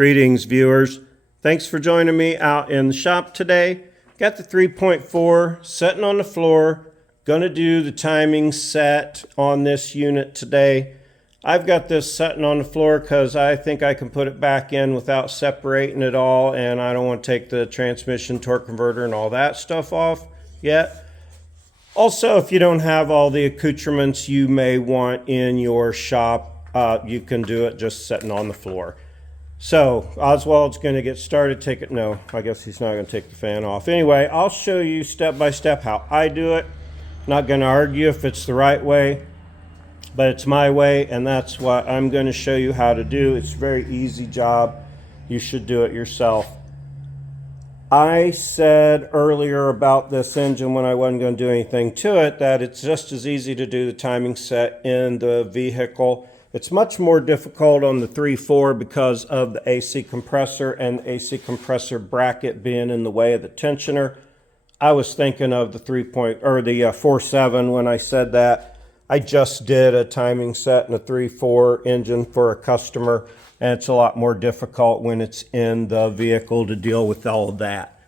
Greetings, viewers. Thanks for joining me out in the shop today. Got the 3.4 sitting on the floor. Gonna do the timing set on this unit today. I've got this sitting on the floor because I think I can put it back in without separating it all, and I don't want to take the transmission, torque converter, and all that stuff off yet. Also, if you don't have all the accoutrements you may want in your shop, you can do it just sitting on the floor. So Oswald's going to get started. No, I guess he's not going to take the fan off. Anyway, I'll show you step by step how I do it. Not going to argue if it's the right way, but it's my way, and that's what I'm going to show you how to do. It's a very easy job. You should do it yourself. I said earlier about this engine when I wasn't going to do anything to it that it's just as easy to do the timing set in the vehicle. It's much more difficult on the 3.4 because of the AC compressor and the AC compressor bracket being in the way of the tensioner. I was thinking of the 4.7 when I said that. I just did a timing set in a 3.4 engine for a customer, and it's a lot more difficult when it's in the vehicle to deal with all of that.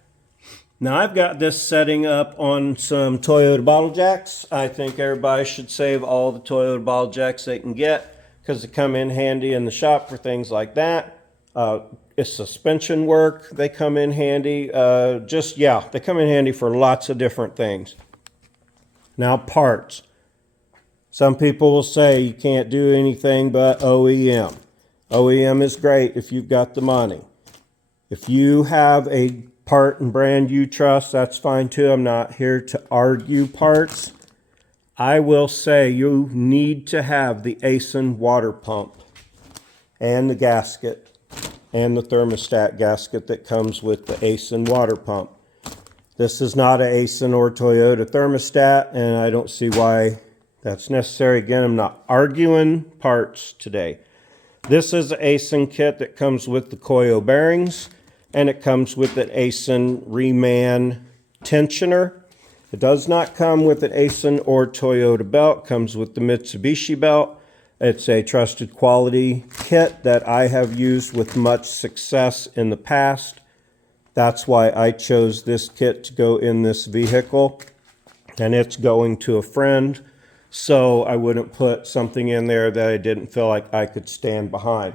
Now I've got this setting up on some Toyota bottle jacks. I think everybody should save all the Toyota bottle jacks they can get because they come in handy in the shop for things like that. It's suspension work. They come in handy. They come in handy for lots of different things. Now parts. Some people will say you can't do anything but OEM. OEM is great if you've got the money. If you have a part and brand you trust, that's fine too. I'm not here to argue parts. I will say you need to have the Aisin water pump and the gasket and the thermostat gasket that comes with the Aisin water pump. This is not an Aisin or Toyota thermostat, and I don't see why that's necessary. Again, I'm not arguing parts today. This is an Aisin kit that comes with the coil bearings, and it comes with an Aisin reman tensioner. It does not come with an Aisin or Toyota belt. It comes with the Mitsubishi belt. It's a trusted quality kit that I have used with much success in the past. That's why I chose this kit to go in this vehicle, and it's going to a friend. So I wouldn't put something in there that I didn't feel like I could stand behind.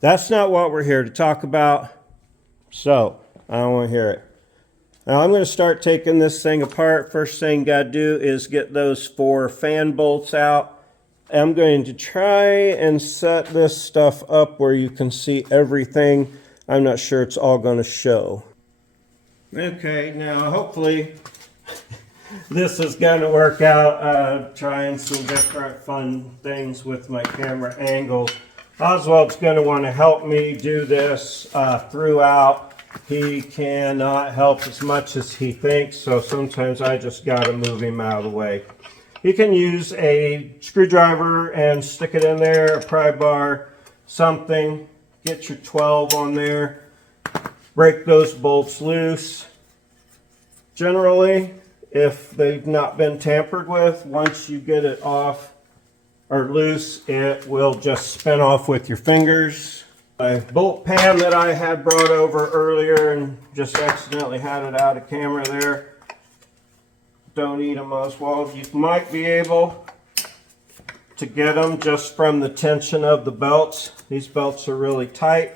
That's not what we're here to talk about. So I don't want to hear it. Now I'm going to start taking this thing apart. First thing you got to do is get those 4 fan bolts out. I'm going to try and set this stuff up where you can see everything. I'm not sure it's all going to show. Okay, now hopefully this is going to work out. Trying some different fun things with my camera angles. Oswald's going to want to help me do this throughout. He cannot help as much as he thinks, so sometimes I just got to move him out of the way. You can use a screwdriver and stick it in there, a pry bar, something. Get your 12 on there. Break those bolts loose. Generally, if they've not been tampered with, once you get it off or loose, it will just spin off with your fingers. A bolt pan that I had brought over earlier and just accidentally had it out of camera there. Don't eat them, Oswald. You might be able to get them just from the tension of the belts. These belts are really tight.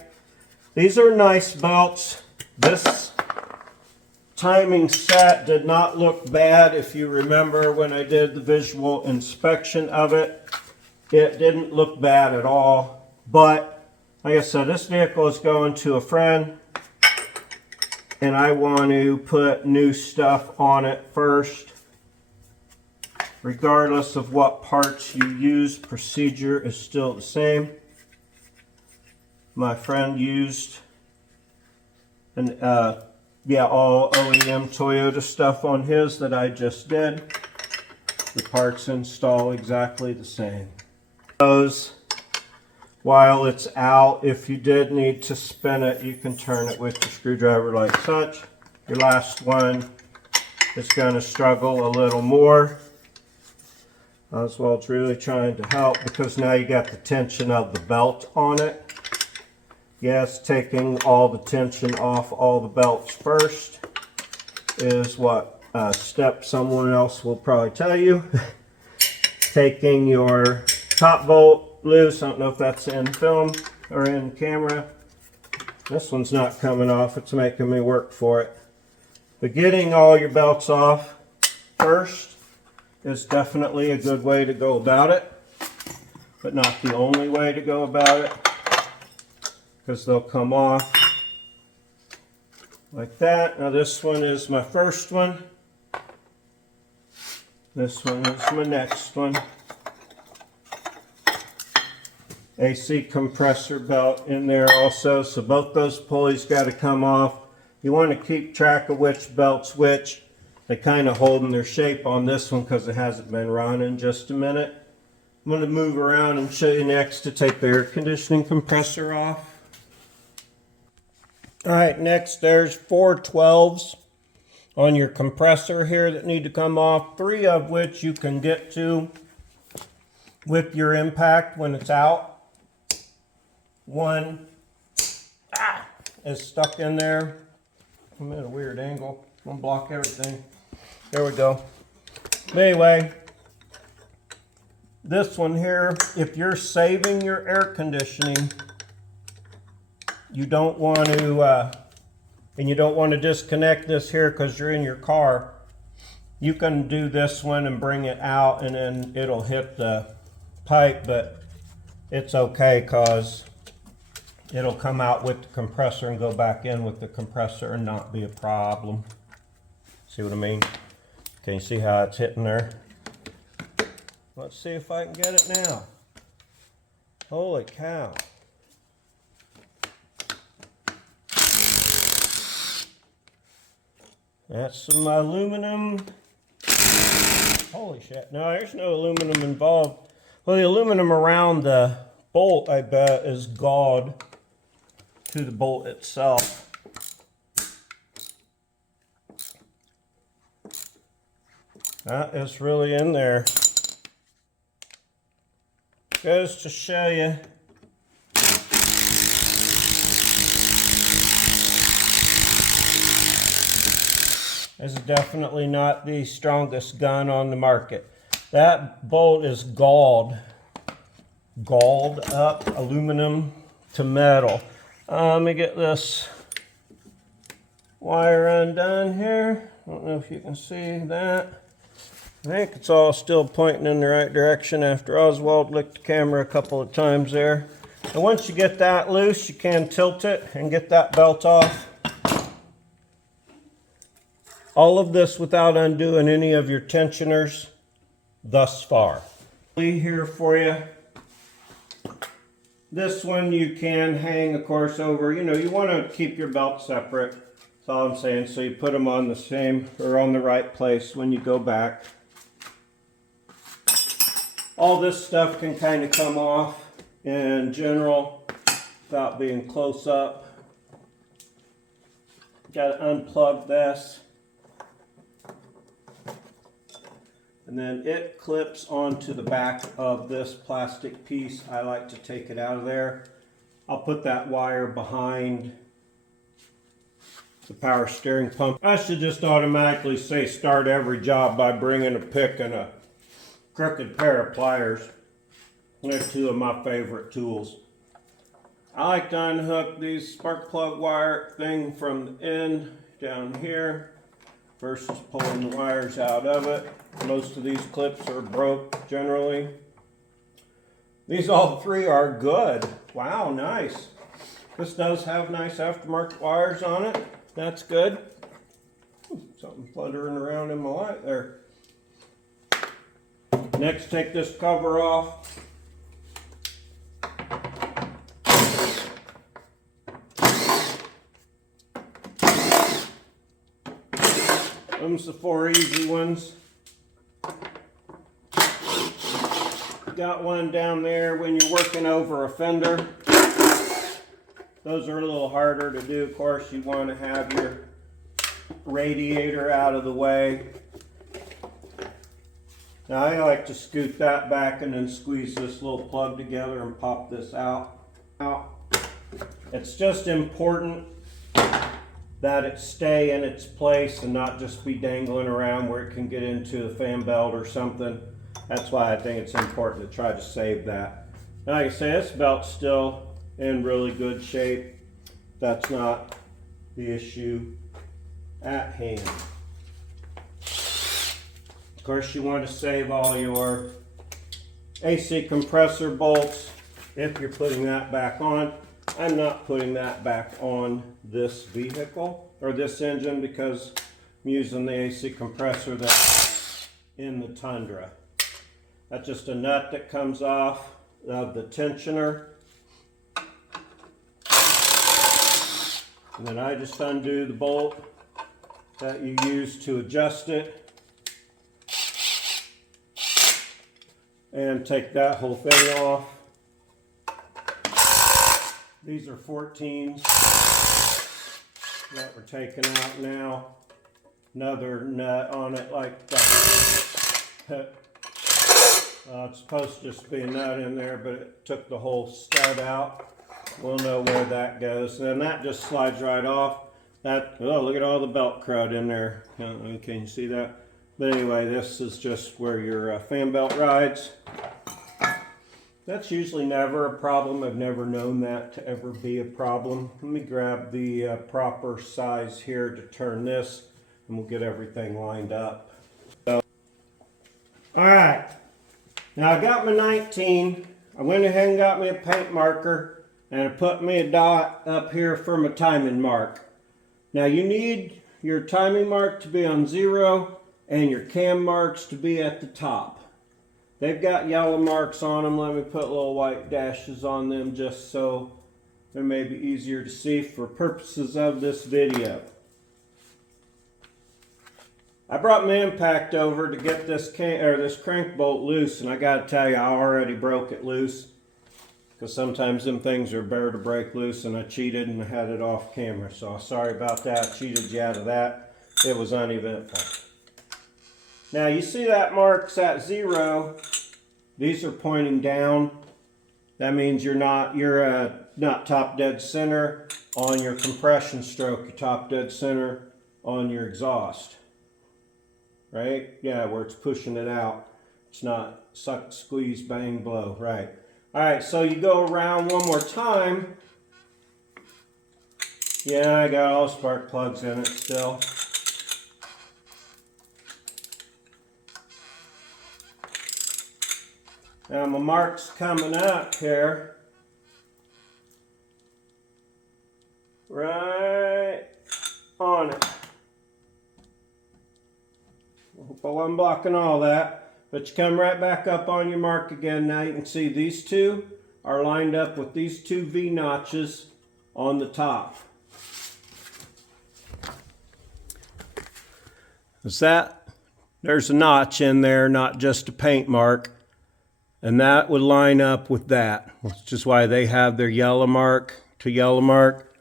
These are nice belts. This timing set did not look bad. If you remember when I did the visual inspection of it, it didn't look bad at all. But like I said, this vehicle is going to a friend, and I want to put new stuff on it first. Regardless of what parts you use, procedure is still the same. My friend used all OEM Toyota stuff on his that I just did. The parts install exactly the same. While it's out, if you did need to spin it, you can turn it with your screwdriver like such. Your last one is going to struggle a little more. Oswald's really trying to help because now you got the tension of the belt on it. Yes, taking all the tension off all the belts first is what step someone else will probably tell you. Taking your top bolt loose, I don't know if that's in film or in camera. This one's not coming off, it's making me work for it. But getting all your belts off first is definitely a good way to go about it, but not the only way to go about it, because they'll come off like that. Now this one is my first one. This one is my next one. AC compressor belt in there also, so both those pulleys got to come off. You want to keep track of which belt's which. They kind of holding their shape on this one because it hasn't been run in just a minute. I'm going to move around and show you next to take the air conditioning compressor off. Alright, next there's 4 12s on your compressor here that need to come off, 3 of which you can get to with your impact when it's out. One is stuck in there. I'm at a weird angle. I'm gonna block everything. There we go. But anyway, this one here, if you're saving your air conditioning, you don't want to, and you don't want to disconnect this here because you're in your car, you can do this one and bring it out and then it'll hit the pipe, but it's okay because it'll come out with the compressor and go back in with the compressor and not be a problem. See what I mean? Can you see how it's hitting there? Let's see if I can get it now. Holy cow. That's some aluminum. Holy shit. No, there's no aluminum involved. Well, the aluminum around the bolt, I bet, is gaued to the bolt itself. That is really in there. Goes to show you. This is definitely not the strongest gun on the market. That bolt is galled up aluminum to metal. Let me get this wire undone here. I don't know if you can see that. I think it's all still pointing in the right direction after Oswald licked the camera a couple of times there. And once you get that loose, you can tilt it and get that belt off. All of this without undoing any of your tensioners thus far. Here for you. This one you can hang, of course, over. You know, you want to keep your belt separate. That's all I'm saying. So you put them on the same or on the right place when you go back. All this stuff can kind of come off in general without being close up. Got to unplug this. And then it clips onto the back of this plastic piece. I like to take it out of there. I'll put that wire behind the power steering pump. I should just automatically say start every job by bringing a pick and a crooked pair of pliers. They're 2 of my favorite tools. I like to unhook these spark plug wire thing from the end down here versus pulling the wires out of it. Most of these clips are broke generally. These all 3 are good. Wow, nice. This does have nice aftermarket wires on it. That's good. Something fluttering around in my light there. Next, take this cover off. Them's the 4 easy ones. Got one down there when you're working over a fender. Those are a little harder to do. Of course, you want to have your radiator out of the way. Now I like to scoot that back and then squeeze this little plug together and pop this out. It's just important that it stay in its place and not just be dangling around where it can get into the fan belt or something. That's why I think it's important to try to save that. Like I say, this belt's still in really good shape. That's not the issue at hand. Of course, you want to save all your AC compressor bolts if you're putting that back on. I'm not putting that back on this vehicle or this engine because I'm using the AC compressor that's in the Tundra. That's just a nut that comes off of the tensioner. And then I just undo the bolt that you use to adjust it and take that whole thing off. These are 14s that we're taking out now. Another nut on it like that. It's supposed to just be a nut in there, but it took the whole stud out. We'll know where that goes. And then that just slides right off. That, oh, look at all the belt crud in there. Can you see that? But anyway, this is just where your fan belt rides. That's usually never a problem. I've never known that to ever be a problem. Let me grab the proper size here to turn this, and we'll get everything lined up. So, all right. Now I got my 19. I went ahead and got me a paint marker, and I put me a dot up here for my timing mark. Now you need your timing mark to be on 0 and your cam marks to be at the top. They've got yellow marks on them. Let me put little white dashes on them just so they may be easier to see for purposes of this video. I brought my impact over to get this crank bolt loose, and I got to tell you, I already broke it loose because sometimes them things are better to break loose, and I cheated and had it off camera. So sorry about that. I cheated you out of that. It was uneventful. Now you see that mark's at 0. These are pointing down. That means you're not top dead center on your compression stroke. You're top dead center on your exhaust. Right? Yeah, where it's pushing it out. It's not suck, squeeze, bang, blow. Right. All right, so you go around one more time. Yeah, I got all spark plugs in it still. Now my mark's coming up here. Right on it. I hope I wasn't blocking all that. But you come right back up on your mark again. Now you can see these two are lined up with these two V notches on the top. There's a notch in there, not just a paint mark. And that would line up with that, which is why they have their yellow mark to yellow mark,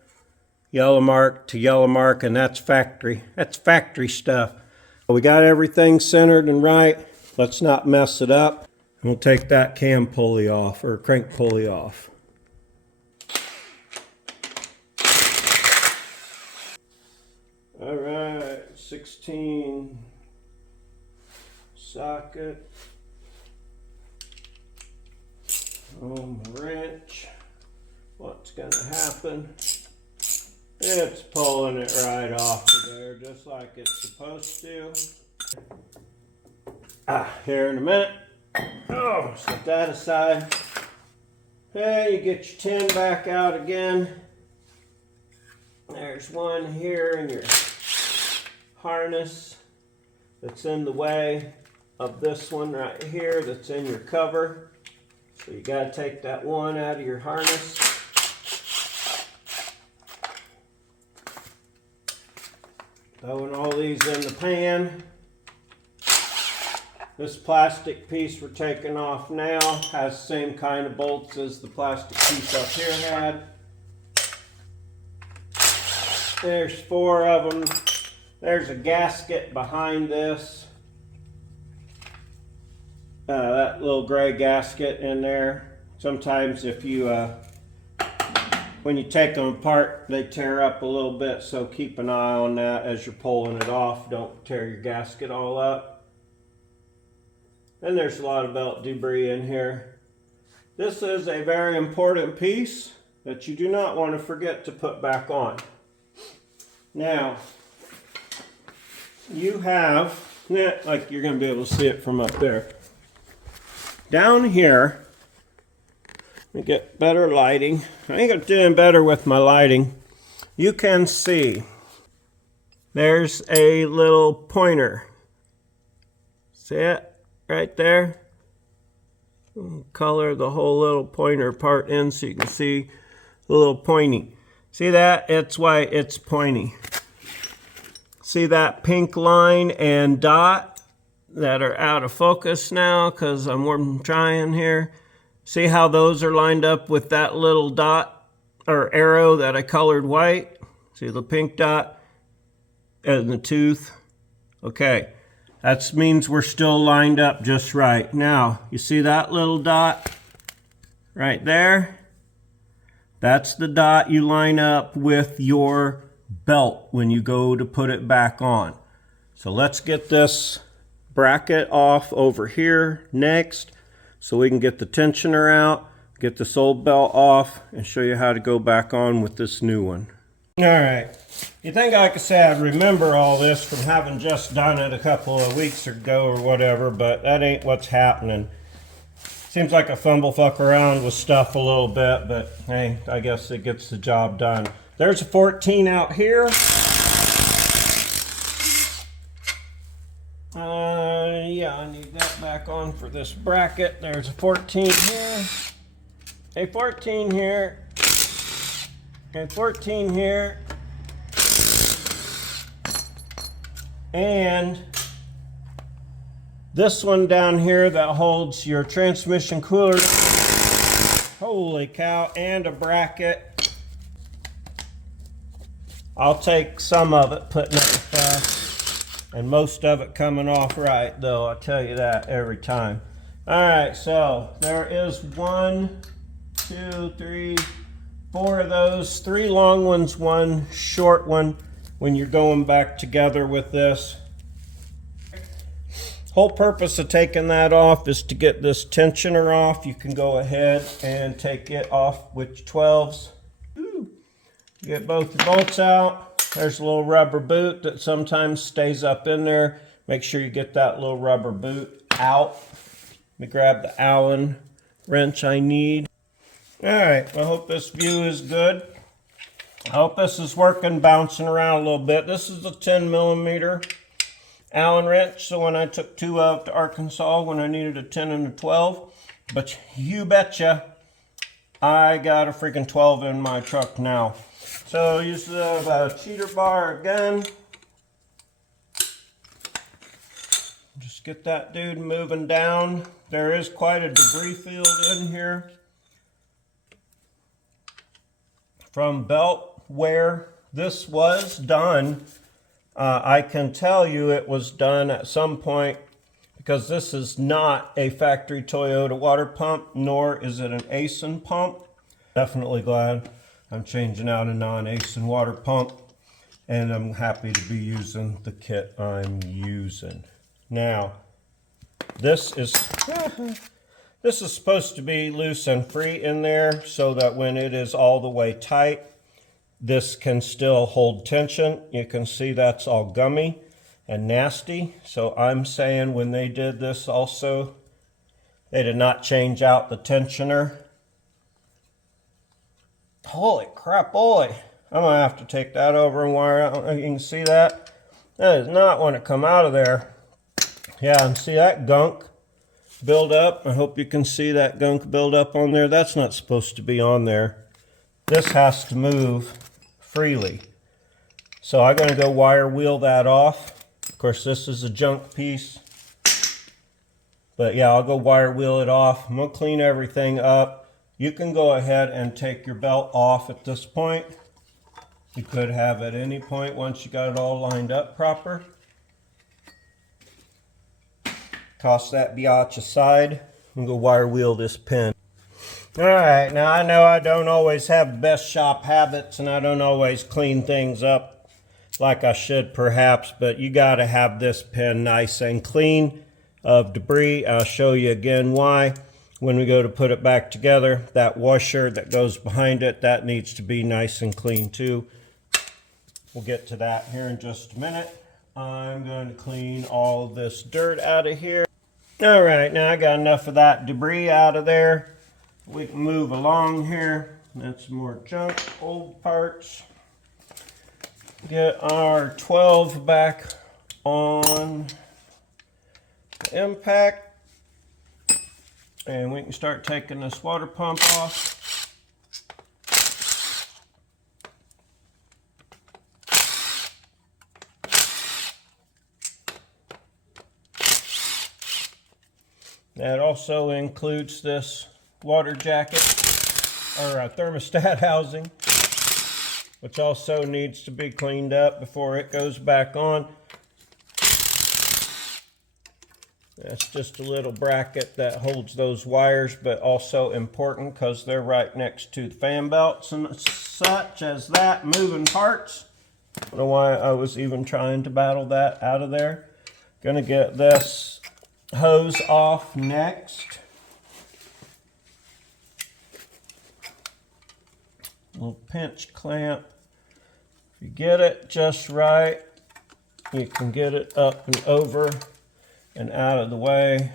yellow mark to yellow mark, and that's factory. That's factory stuff. We got everything centered and right. Let's not mess it up. And we'll take that cam pulley off, or crank pulley off. All right, 16 socket. On the wrench, what's going to happen? It's pulling it right off of there, just like it's supposed to. Here in a minute. Oh, set that aside. Okay, you get your tin back out again. There's one here in your harness that's in the way of this one right here that's in your cover. So you got to take that one out of your harness. Throwing all these in the pan. This plastic piece we're taking off now has the same kind of bolts as the plastic piece up here had. There's 4 of them. There's a gasket behind this. That little gray gasket in there. Sometimes if you, when you take them apart, they tear up a little bit, so keep an eye on that as you're pulling it off. Don't tear your gasket all up. And there's a lot of belt debris in here. This is a very important piece that you do not want to forget to put back on. Now, you have, like you're going to be able to see it from up there. Down here, let me get better lighting. I think I'm doing better with my lighting. You can see there's a little pointer. See it right there? Color the whole little pointer part in so you can see the little pointy. See that? It's why it's pointy. See that pink line and dot that are out of focus now because I'm trying here? See how those are lined up with that little dot or arrow that I colored white? See the pink dot and the tooth? Okay, that means we're still lined up just right. Now, you see that little dot right there? That's the dot you line up with your belt when you go to put it back on. So let's get this bracket off over here next so we can get the tensioner out, get this old belt off, and show you how to go back on with this new one. All right, you think I could say I remember all this from having just done it a couple of weeks ago or whatever, but that ain't what's happening. Seems like I fuck around with stuff a little bit, but hey, I guess it gets the job done. There's a 14 out here. Yeah, I need that back on for this bracket. There's a 14 here, a 14 here, a 14 here, and this one down here that holds your transmission cooler. Holy cow, and a bracket. I'll take some of it, putting it in fast. And most of it coming off right, though, I'll tell you that every time. All right, so there is 1, 2, 3, 4 of those. 3 long ones, 1 short one when you're going back together with this. Whole purpose of taking that off is to get this tensioner off. You can go ahead and take it off with 12s. Get both the bolts out. There's a little rubber boot that sometimes stays up in there. Make sure you get that little rubber boot out. Let me grab the Allen wrench I need. All right, I hope this view is good. I hope this is working, bouncing around a little bit. This is a 10mm Allen wrench, so when I took 2 out to Arkansas when I needed a 10 and a 12, but you betcha I got a freaking 12 in my truck now. So use the cheater bar again. Just get that dude moving down. There is quite a debris field in here from belt where this was done. I can tell you it was done at some point because this is not a factory Toyota water pump, nor is it an ASIN pump. Definitely glad I'm changing out a non-ASIN water pump, and I'm happy to be using the kit I'm using. Now, this is supposed to be loose and free in there so that when it is all the way tight, this can still hold tension. You can see that's all gummy and nasty. So I'm saying when they did this also, they did not change out the tensioner. Holy crap, boy. I'm gonna have to take that over and wire out. You can see that. That is not want to come out of there. Yeah, and see that gunk build up? I hope you can see that gunk build up on there. That's not supposed to be on there. This has to move freely. So I'm gonna go wire wheel that off. Of course, this is a junk piece. But yeah, I'll go wire wheel it off. I'm gonna clean everything up. You can go ahead and take your belt off at this point. You could have at any point once you got it all lined up proper. Toss that biatch aside and go wire wheel this pin. All right, now I know I don't always have the best shop habits and I don't always clean things up like I should perhaps, but you got to have this pen nice and clean of debris. I'll show you again why. When we go to put it back together, that washer that goes behind it, that needs to be nice and clean too. We'll get to that here in just a minute. I'm going to clean all of this dirt out of here. All right, now I got enough of that debris out of there. We can move along here. That's some more junk, old parts. Get our 12 back on the impact. And we can start taking this water pump off. That also includes this water jacket, or thermostat housing, which also needs to be cleaned up before it goes back on. That's just a little bracket that holds those wires, but also important because they're right next to the fan belts and such as that, moving parts. I don't know why I was even trying to battle that out of there. Gonna get this hose off next. Little pinch clamp. If you get it just right, you can get it up and over and out of the way.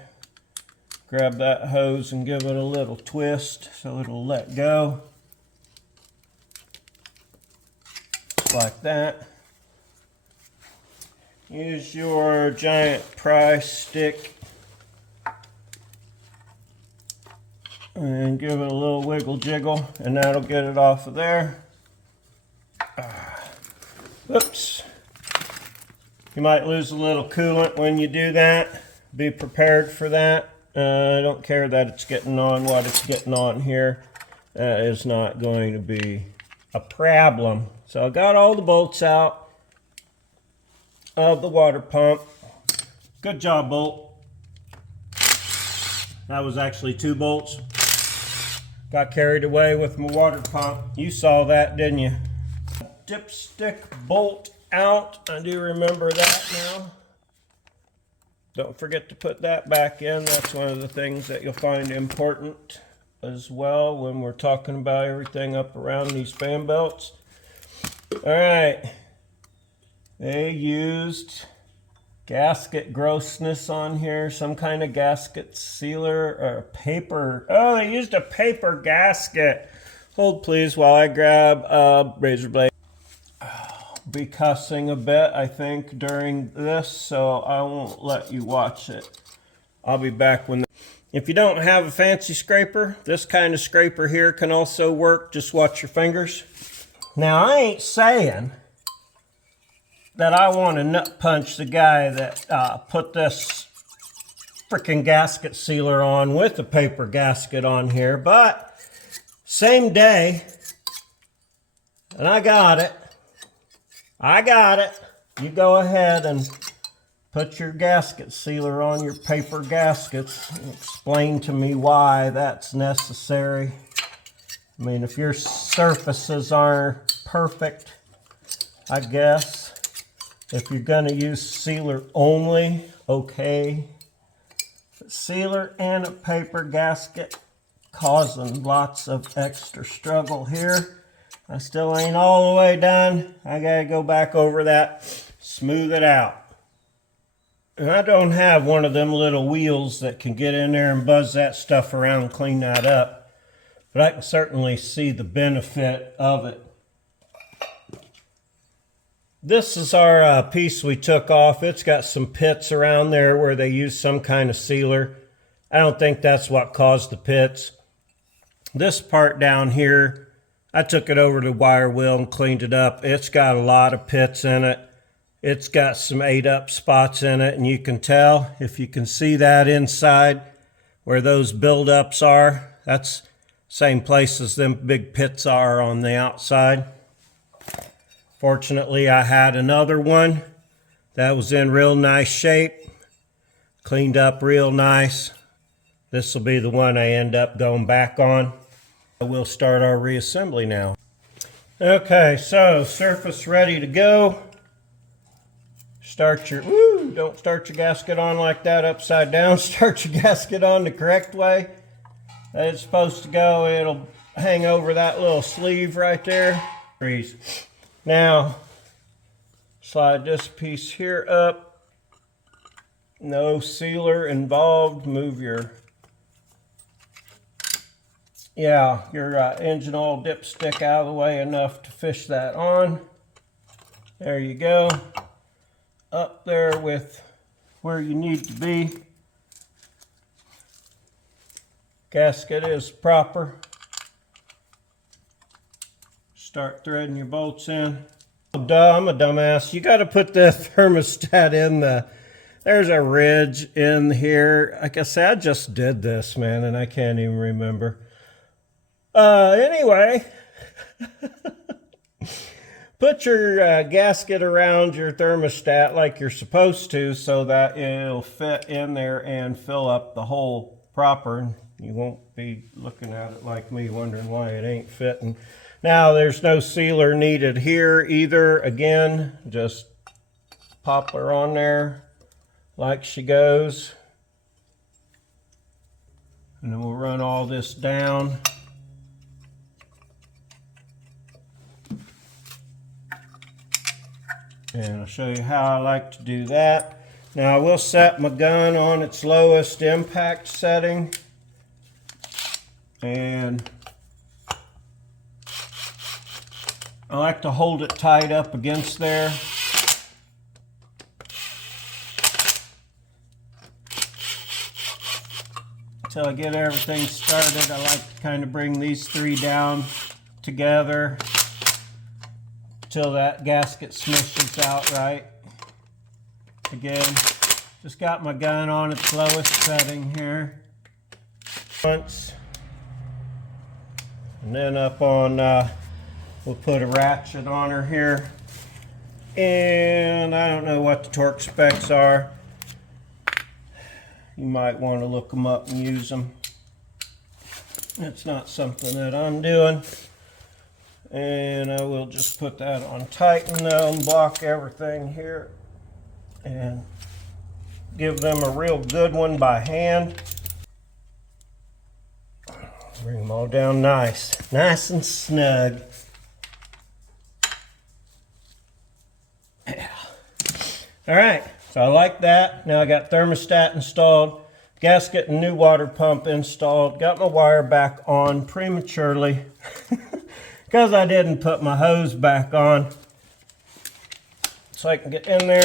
Grab that hose and give it a little twist so it'll let go. Just like that. Use your giant pry stick and give it a little wiggle jiggle, and that'll get it off of there. Oops. You might lose a little coolant when you do that. Be prepared for that. I don't care that it's getting on what it's getting on here. That is not going to be a problem. So I got all the bolts out of the water pump. Good job, bolt. That was actually 2 bolts. Got carried away with my water pump. You saw that, didn't you? Dipstick bolt out. I do remember that now. Don't forget to put that back in. That's one of the things that you'll find important as well when we're talking about everything up around these fan belts. All right. They used gasket grossness on here, some kind of gasket sealer or paper. Oh, they used a paper gasket. Hold please while I grab a razor blade. Be cussing a bit, I think, during this, so I won't let you watch it. I'll be back when... If you don't have a fancy scraper, this kind of scraper here can also work. Just watch your fingers. Now, I ain't saying that I want to nut punch the guy that put this freaking gasket sealer on with the paper gasket on here, but same day, and I got it. You go ahead and put your gasket sealer on your paper gaskets and explain to me why that's necessary. I mean, if your surfaces aren't perfect, I guess. If you're going to use sealer only, okay. But sealer and a paper gasket causing lots of extra struggle here. I still ain't all the way done. I gotta go back over that, smooth it out. And I don't have one of them little wheels that can get in there and buzz that stuff around and clean that up. But I can certainly see the benefit of it. This is our piece we took off. It's got some pits around there where they used some kind of sealer. I don't think that's what caused the pits. This part down here, I took it over to wire wheel and cleaned it up. It's got a lot of pits in it. It's got some ate up spots in it, and you can tell, if you can see that inside where those buildups are, that's the same place as them big pits are on the outside. Fortunately, I had another one that was in real nice shape, cleaned up real nice. This will be the one I end up going back on. We'll start our reassembly now. Okay, so surface ready to go. Start your, don't start your gasket on like that upside down. Start your gasket on the correct way that it's supposed to go. It'll hang over that little sleeve right there. Now, slide this piece here up. No sealer involved. Move your engine oil dipstick out of the way enough to fish that on. There you go. Up there with where you need to be. Gasket is proper. Start threading your bolts in. Duh, I'm a dumbass. You got to put the thermostat in the, there's a ridge in here. Like I said, I just did this, man, and I can't even remember. Anyway, put your gasket around your thermostat like you're supposed to so that it'll fit in there and fill up the hole proper. You won't be looking at it like me wondering why it ain't fitting. Now, there's no sealer needed here either. Again, just pop her on there like she goes. And then we'll run all this down. And I'll show you how I like to do that. Now I will set my gun on its lowest impact setting. And I like to hold it tight up against there. Until I get everything started, I like to kind of bring these three down together till that gasket smushes out right. Again, just got my gun on its lowest setting here. Once. And then up on, we'll put a ratchet on her here. And I don't know what the torque specs are. You might want to look them up and use them. That's not something that I'm doing. And I will just put that on tighten now and block everything here. And give them a real good one by hand. Bring them all down nice and snug. Yeah. All right, so I like that. Now I got thermostat installed, gasket and new water pump installed. Got my wire back on prematurely because I didn't put my hose back on. So I can get in there.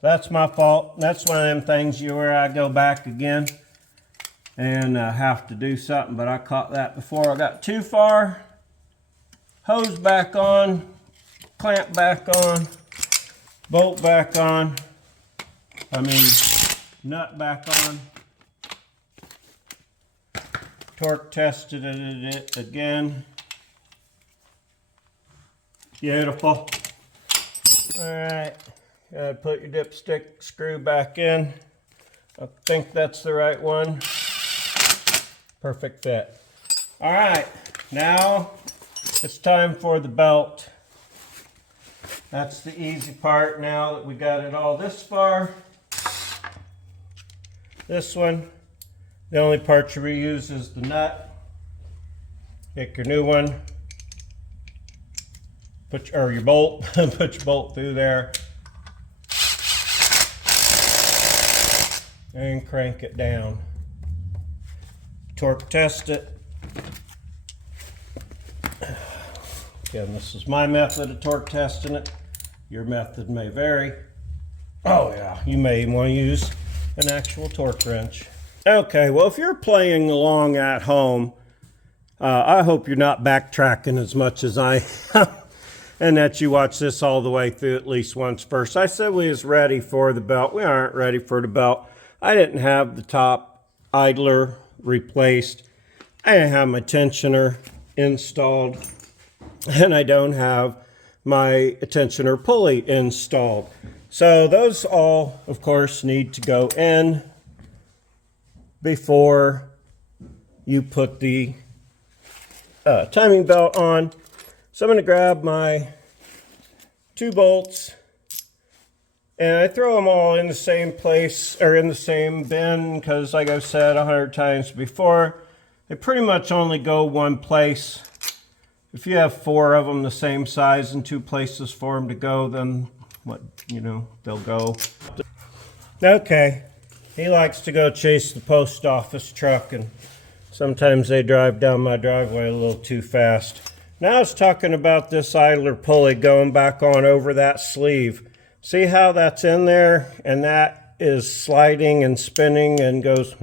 That's my fault. That's one of them things where I go back again and have to do something, but I caught that before I got too far. Hose back on, clamp back on, bolt back on, nut back on. Torque tested it again. Beautiful. All right, put your dipstick screw back in. I think that's the right one. Perfect fit. All right, now it's time for the belt. That's the easy part now that we got it all this far. This one, the only part you reuse is the nut. Pick your new one. Put your bolt. Put your bolt through there. And crank it down. Torque test it. Again, this is my method of torque testing it. Your method may vary. Oh yeah, you may want to use an actual torque wrench. Okay, well if you're playing along at home, I hope you're not backtracking as much as I am and that you watch this all the way through at least once first. I said we was ready for the belt. We aren't ready for the belt. I didn't have the top idler replaced. I didn't have my tensioner installed, and I don't have my tensioner pulley installed. So those all, of course, need to go in before you put the timing belt on. So I'm going to grab my 2 bolts, and I throw them all in the same place, or in the same bin, because like I've said 100 times before, they pretty much only go one place. If you have 4 of them the same size and 2 places for them to go, then they'll go. Okay, he likes to go chase the post office truck, and sometimes they drive down my driveway a little too fast. Now I was talking about this idler pulley going back on over that sleeve. See how that's in there, and that is sliding and spinning and goes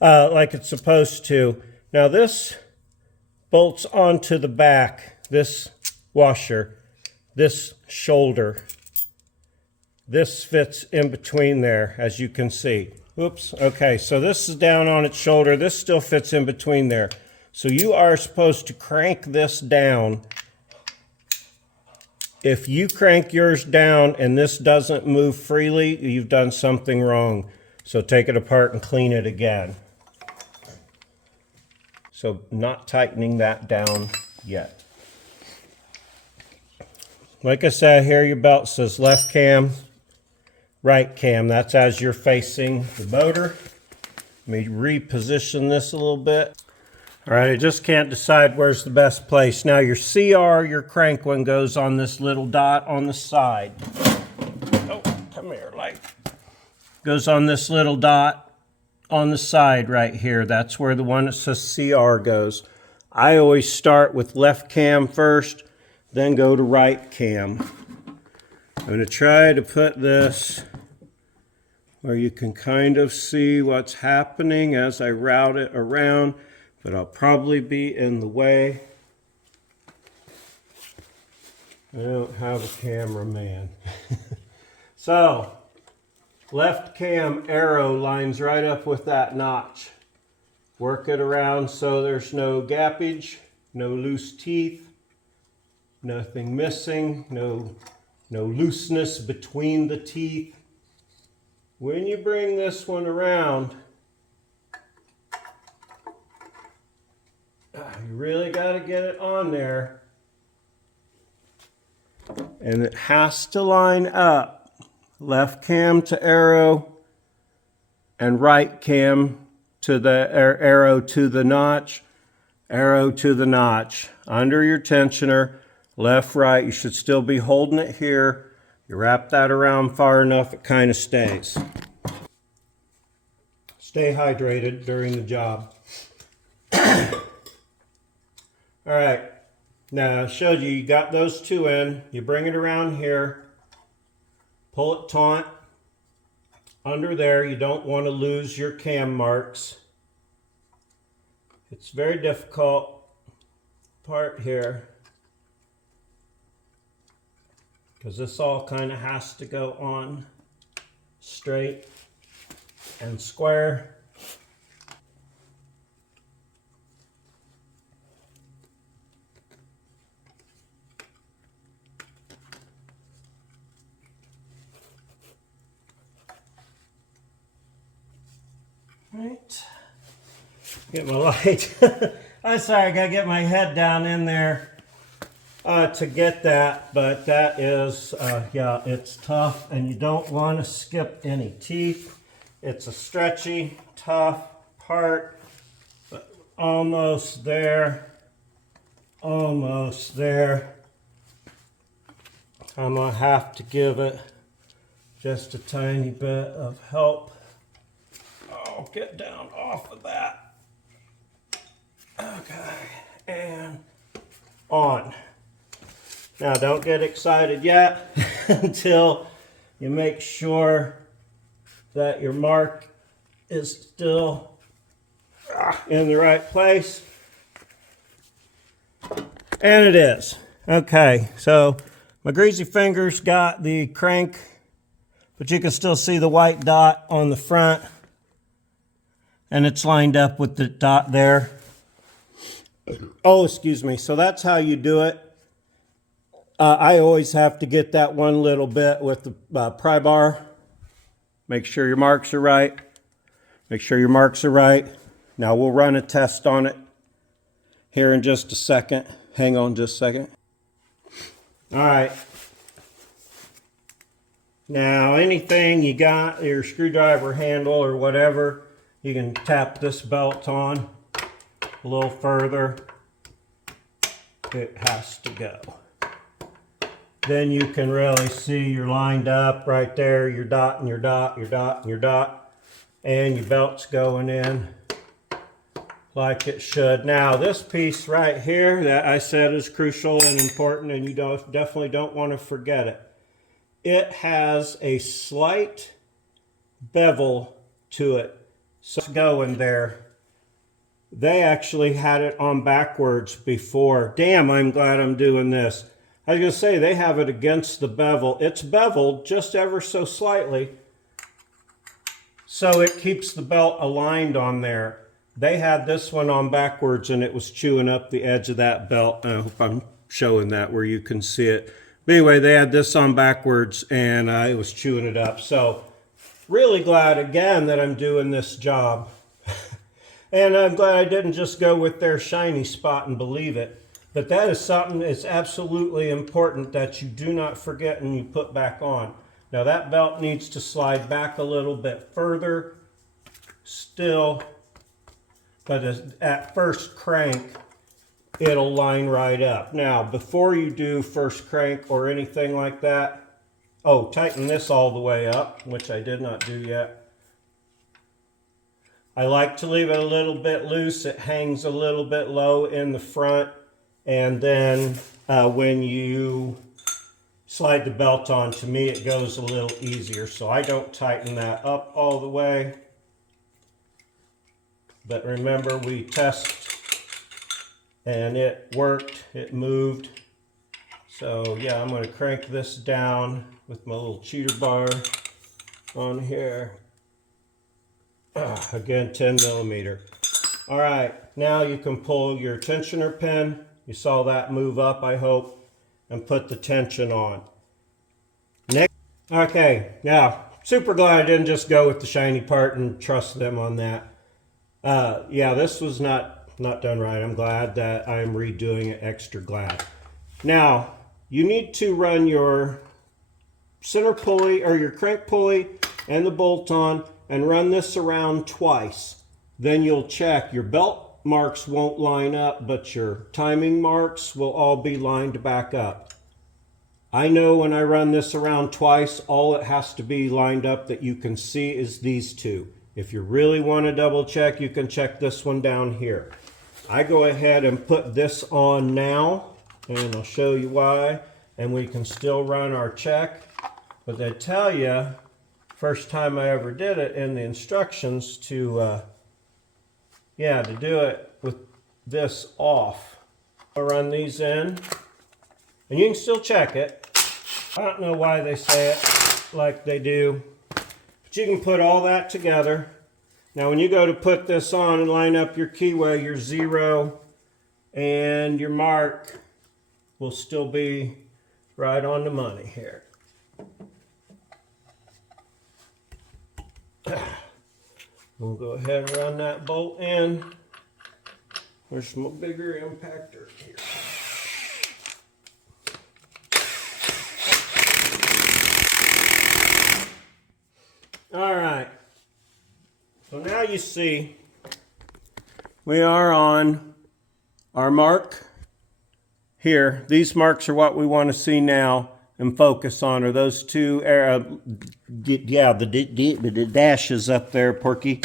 like it's supposed to. Now this bolts onto the back, this washer, this shoulder. This fits in between there, as you can see. Oops, okay, so this is down on its shoulder. This still fits in between there. So you are supposed to crank this down. If you crank yours down and this doesn't move freely, you've done something wrong. So take it apart and clean it again. So not tightening that down yet. Like I said, here your belt says left cam, right cam. That's as you're facing the motor. Let me reposition this a little bit. All right, I just can't decide where's the best place. Now your CR, your crank one, goes on this little dot on the side. Oh, come here, light. Goes on this little dot on the side right here. That's where the one that says CR goes. I always start with left cam first, then go to right cam. I'm going to try to put this where you can kind of see what's happening as I route it around, but I'll probably be in the way. I don't have a cameraman. So, left cam arrow lines right up with that notch. Work it around so there's no gappage, no loose teeth, nothing missing, no looseness between the teeth. When you bring this one around, you really got to get it on there. And it has to line up. Left cam to arrow and right cam to the arrow to the notch, arrow to the notch. Under your tensioner, left, right, you should still be holding it here. You wrap that around far enough, it kind of stays. Stay hydrated during the job. All right, now I showed you got those 2 in. You bring it around here, pull it taut. Under there, you don't want to lose your cam marks. It's very difficult part here, because this all kind of has to go on straight and square. Right. Get my light. I'm sorry, I gotta get my head down in there to get that, but that is, yeah, it's tough, and you don't want to skip any teeth. It's a stretchy, tough part, but almost there, almost there. I'm gonna have to give it just a tiny bit of help. Oh, get down off of that. Okay, and on. Now don't get excited yet until you make sure that your mark is still in the right place. And it is. Okay, so my greasy fingers got the crank, but you can still see the white dot on the front, and it's lined up with the dot there. Oh, excuse me. So that's how you do it. I always have to get that one little bit with the pry bar. Make sure your marks are right. Make sure your marks are right. Now we'll run a test on it here in just a second. Hang on just a second. All right. Now anything you got, your screwdriver handle or whatever, you can tap this belt on a little further. It has to go. Then you can really see you're lined up right there, your dot and your dot, your dot and your dot, and your belt's going in like it should. Now this piece right here that I said is crucial and important, and you definitely don't want to forget it. It has a slight bevel to it. So it's going there. They actually had it on backwards before. Damn, I'm glad I'm doing this. I was going to say, they have it against the bevel. It's beveled just ever so slightly, so it keeps the belt aligned on there. They had this one on backwards, and it was chewing up the edge of that belt. I hope I'm showing that where you can see it. But anyway, they had this on backwards, and it was chewing it up. So really glad, again, that I'm doing this job. And I'm glad I didn't just go with their shiny spot and believe it. But that is something that's absolutely important that you do not forget and you put back on. Now that belt needs to slide back a little bit further still, but at first crank, it'll line right up. Now, before you do first crank or anything like that, oh, tighten this all the way up, which I did not do yet. I like to leave it a little bit loose. It hangs a little bit low in the front. And then when you slide the belt on, to me, it goes a little easier. So I don't tighten that up all the way. But remember, we test and it worked, it moved. So yeah, I'm gonna crank this down with my little cheater bar on here. Again, 10 millimeter. All right, now you can pull your tensioner pin. You saw that move up, I hope, and put the tension on. Next, okay, now, super glad I didn't just go with the shiny part and trust them on that. Yeah, this was not done right. I'm glad that I'm redoing it, extra glad. Now, you need to run your center pulley or your crank pulley and the bolt on and run this around twice. Then you'll check. Your belt marks won't line up, but your timing marks will all be lined back up. I know when I run this around twice, all it has to be lined up that you can see is these two. If you really want to double check, you can check this one down here. I go ahead and put this on now, and I'll show you why, and we can still run our check. But they tell you, first time I ever did it in the instructions, to do it with this off. I'll run these in, and you can still check it. I don't know why they say it like they do, but you can put all that together. Now when you go to put this on and line up your keyway, your 0 and your mark will still be right on the money here. We'll go ahead and run that bolt in. There's some bigger impactor here. All right. So now you see we are on our mark here. These marks are what we want to see now and focus on, are those two, the dashes up there, Porky.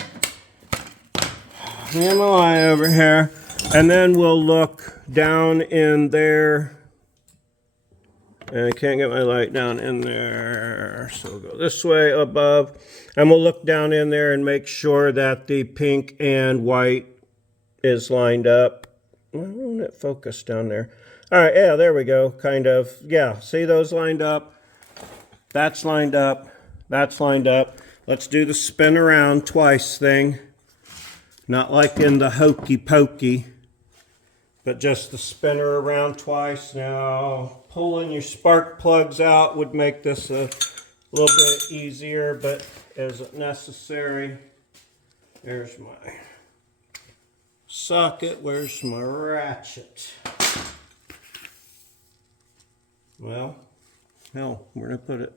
MLI over here. And then we'll look down in there. And I can't get my light down in there. So we'll go this way above. And we'll look down in there and make sure that the pink and white is lined up. Why won't it focus down there? All right, yeah, there we go, kind of. Yeah, see those lined up? That's lined up. That's lined up. Let's do the spin around twice thing. Not like in the hokey pokey, but just the spinner around twice. Now, pulling your spark plugs out would make this a little bit easier, but isn't necessary. There's my socket. Where's my ratchet? Well, hell, where did I put it?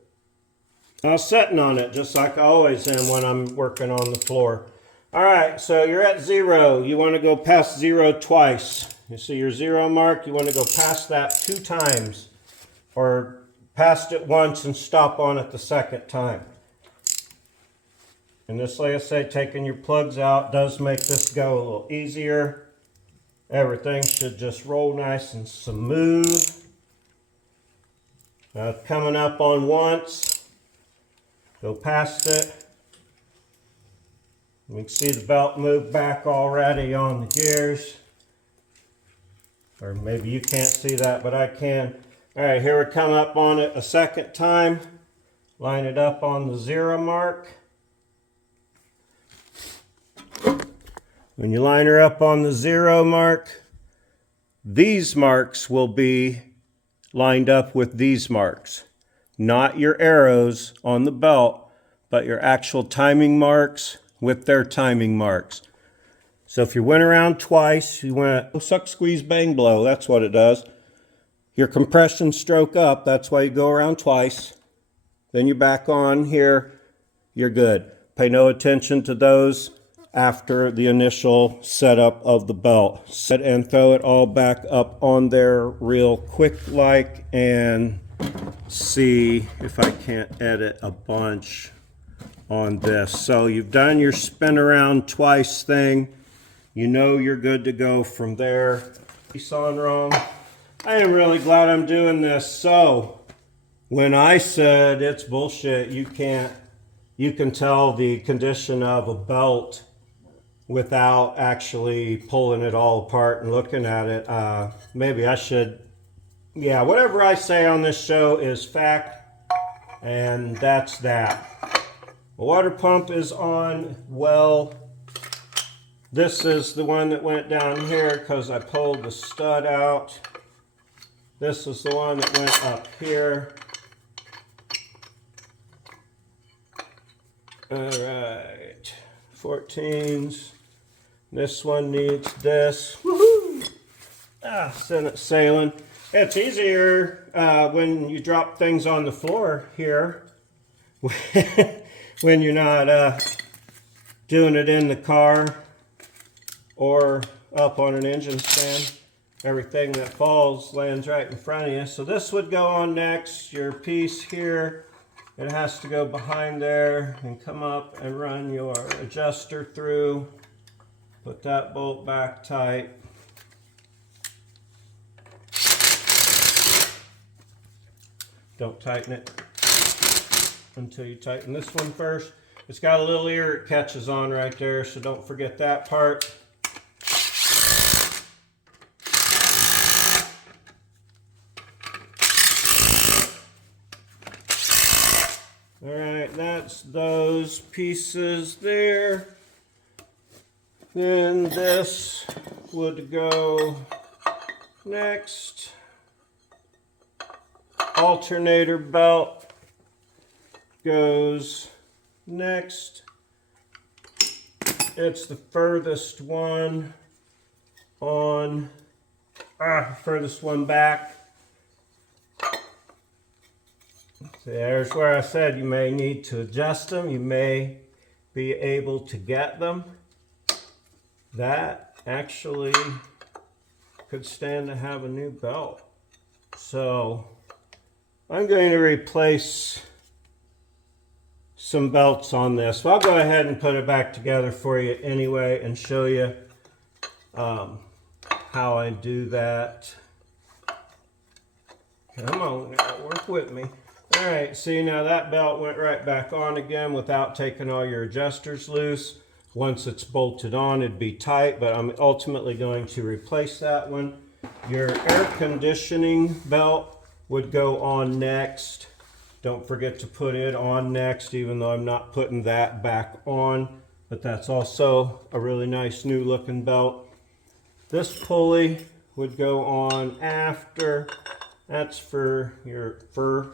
I was sitting on it just like I always am when I'm working on the floor. All right, so you're at 0. You want to go past 0 twice. You see your 0 mark, you want to go past that 2 times. Or past it once and stop on it the second time. And this, like I say, taking your plugs out does make this go a little easier. Everything should just roll nice and smooth. Coming up on once, go past it. You can see the belt move back already on the gears. Or maybe you can't see that, but I can. All right, here we come up on it a second time. Line it up on the 0 mark. When you line her up on the 0 mark, these marks will be lined up with these marks. Not your arrows on the belt, but your actual timing marks with their timing marks. So if you went around twice, you went suck, squeeze, bang, blow. That's what it does. Your compression stroke up, that's why you go around twice. Then you're back on here, you're good. Pay no attention to those after the initial setup of the belt. Set and throw it all back up on there real quick like, and see if I can't edit a bunch on this. So you've done your spin around twice thing. You know you're good to go from there. Piece on wrong. I am really glad I'm doing this. So when I said it's bullshit, you can tell the condition of a belt without actually pulling it all apart and looking at it. Maybe I should, yeah, whatever I say on this show is fact, and that's that. The water pump is on. Well, this is the one that went down here because I pulled the stud out. This is the one that went up here. All right, 14s. This one needs this. Woohoo! Send it sailing. It's easier when you drop things on the floor here. When you're not doing it in the car or up on an engine stand. Everything that falls lands right in front of you. So this would go on next. Your piece here, it has to go behind there and come up and run your adjuster through. Put that bolt back tight. Don't tighten it until you tighten this one first. It's got a little ear it catches on right there, so don't forget that part. All right, that's those pieces there. Then this would go next. Alternator belt goes next. It's the furthest one on, furthest one back. So there's where I said you may need to adjust them. You may be able to get them. That actually could stand to have a new belt. So I'm going to replace some belts on this. Well, I'll go ahead and put it back together for you anyway and show you how I do that. Come on now, work with me. All right, see now that belt went right back on again without taking all your adjusters loose. Once it's bolted on, it'd be tight, but I'm ultimately going to replace that one. Your air conditioning belt would go on next. Don't forget to put it on next, even though I'm not putting that back on, but that's also a really nice new looking belt. This pulley would go on after. That's for your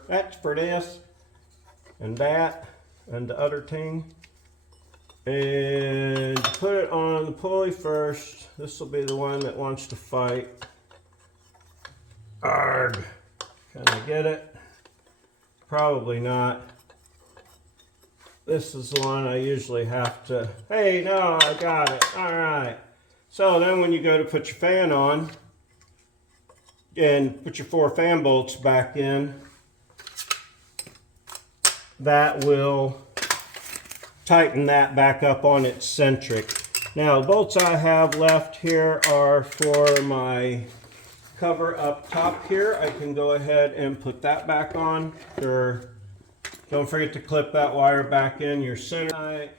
that's for this and that and the other thing. And put it on the pulley first. This will be the one that wants to fight. Arg. Can I get it? Probably not. This is the one I usually have to, hey, no, I got it. All right. So then when you go to put your fan on and put your 4 fan bolts back in, that will tighten that back up on its centric. Now the bolts I have left here are for my cover up top here. I can go ahead and put that back on. Don't forget to clip that wire back in your center.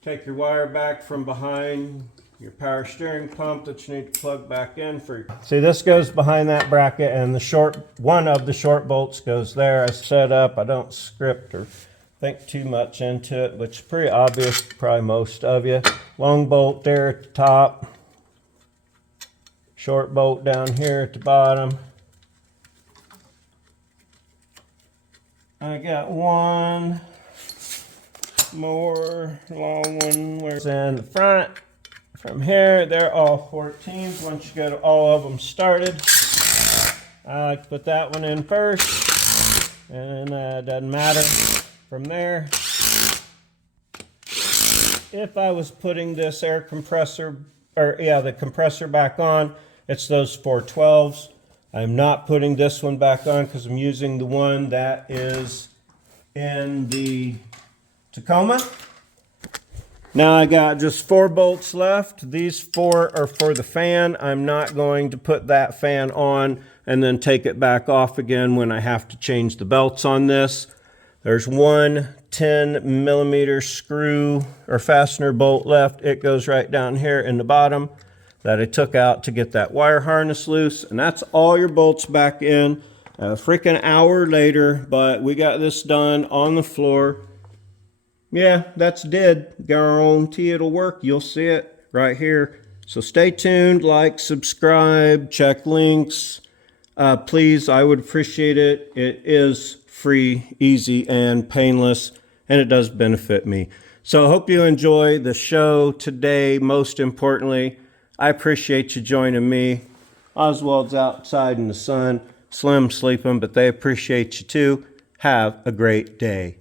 Take your wire back from behind your power steering pump that you need to plug back in for. See, this goes behind that bracket, and one of the short bolts goes there. I set up, I don't script or think too much into it, which is pretty obvious to probably most of you. Long bolt there at the top, short bolt down here at the bottom. I got one more long one where's in the front. From here, they're all 14s. Once you get all of them started, I like to put that one in first, and it doesn't matter from there. If I was putting this air compressor, the compressor back on, it's those 412s. I'm not putting this one back on because I'm using the one that is in the Tacoma. Now I got just 4 bolts left. These 4 are for the fan. I'm not going to put that fan on and then take it back off again when I have to change the belts on this. There's one 10mm screw or fastener bolt left. It goes right down here in the bottom that I took out to get that wire harness loose. And that's all your bolts back in. A freaking hour later, but we got this done on the floor. Yeah, that's dead. Guarantee it'll work. You'll see it right here. So stay tuned, like, subscribe, check links. Please, I would appreciate it. It is free, easy, and painless, and it does benefit me. So I hope you enjoy the show today. Most importantly, I appreciate you joining me. Oswald's outside in the sun. Slim's sleeping, but they appreciate you too. Have a great day.